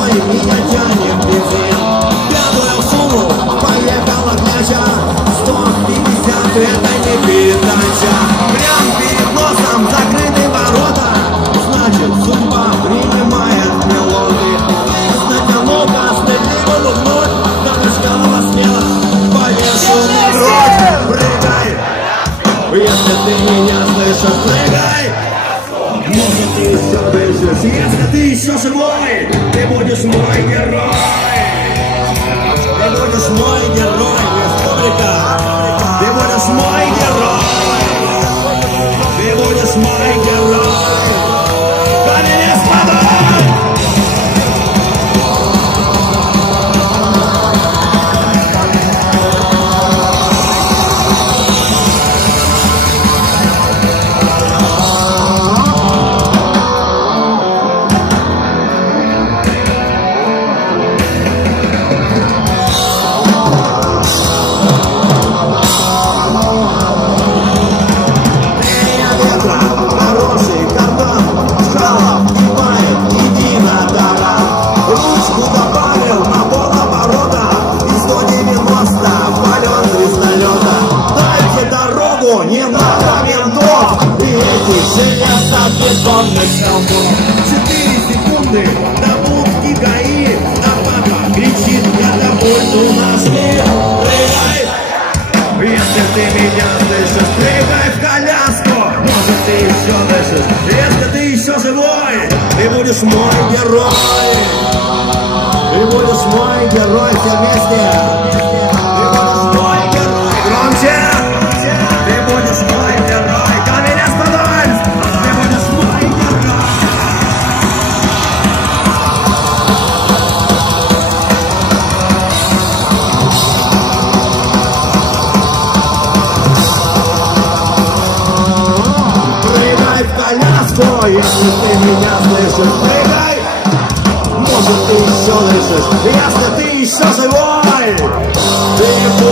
водой меня тянет вверх Пятую сумму поехала кляча 150 это не передача Прям перед носом закрыты ворота Значит судьба принимает мелодии Знать налога, стыдливо улыбнуть Даже шкала смело повешенный рот Прыгай, если ты меня слышишь, прыгай Может ты еще дышишь, если ты еще живой ты будешь мой железобетонных столбов. Четыре секунды до будки ГАИ, а папа кричит, я тобой у нас мир. Если ты меня слышишь, прыгай в коляску Может ты еще дышишь, если ты еще живой Ты будешь мой герой Ты будешь мой герой все вместе меня слышишь, прыгай! Может ты еще дышишь, если ты еще живой, ты будешь мой герой!